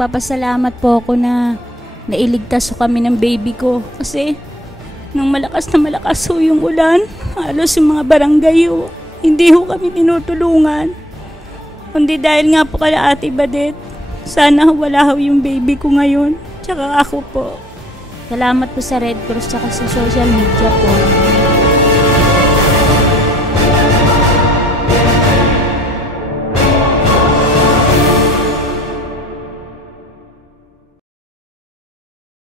nagpapasalamat po ako na nailigtas ko kami ng baby ko. Kasi nung malakas na malakas ho yung ulan, halos yung mga barangay ho, hindi ho kami tinutulungan. Kundi dahil nga po kala Ate Badet, sana ho wala ho yung baby ko ngayon. Tsaka ako po. Salamat po sa Red Cross tsaka sa social media po.